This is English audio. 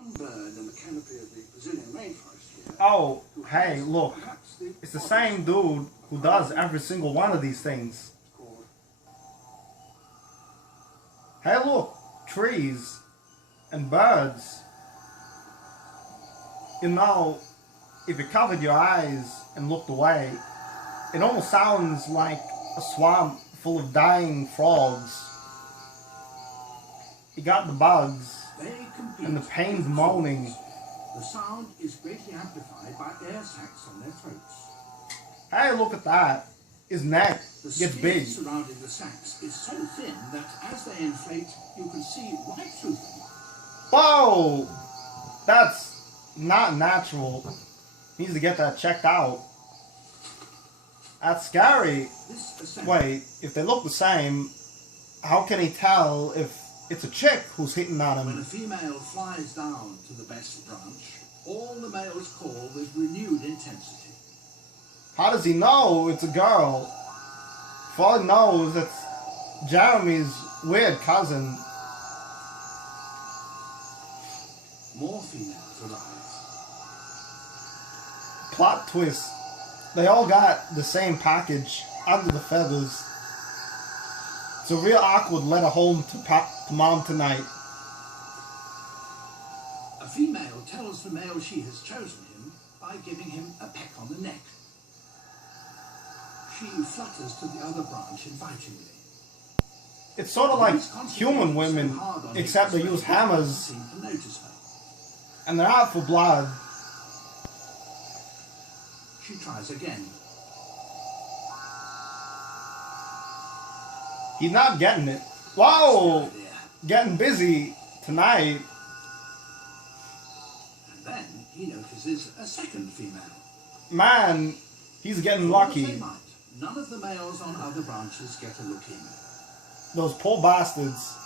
One bird in the canopy of the Brazilian rainforest here. Oh, hey, look. It's the same dude who does every single one of these things. Hey, look. Trees and birds. You know, if you covered your eyes and looked away, it almost sounds like a swamp full of dying frogs. You got the bugs and the pained moaning. The sound is greatly amplified by air sacs on their throats. Hey, look at that. His neck gets big. The surrounding the sacs is so thin that as they inflate, you can see right through them. Whoa! That's not natural. Needs to get that checked out. That's scary. Wait, if they look the same, how can he tell if it's a chick who's hitting at him? When a female flies down to the best branch, all the males call with renewed intensity. How does he know it's a girl? For all he knows, it's Jeremy's weird cousin. More females arrive. Plot twist. They all got the same package under the feathers. It's a real awkward letter home to mom tonight. A female tells the male she has chosen him by giving him a peck on the neck. She flutters to the other branch invitingly. It's sort of like human women, except they use hammers and they're out for blood. She tries again. He's not getting it. Whoa! Getting busy tonight. And then he notices a second female. Man, he's getting lucky. None of the males on other branches get a look in. Those poor bastards.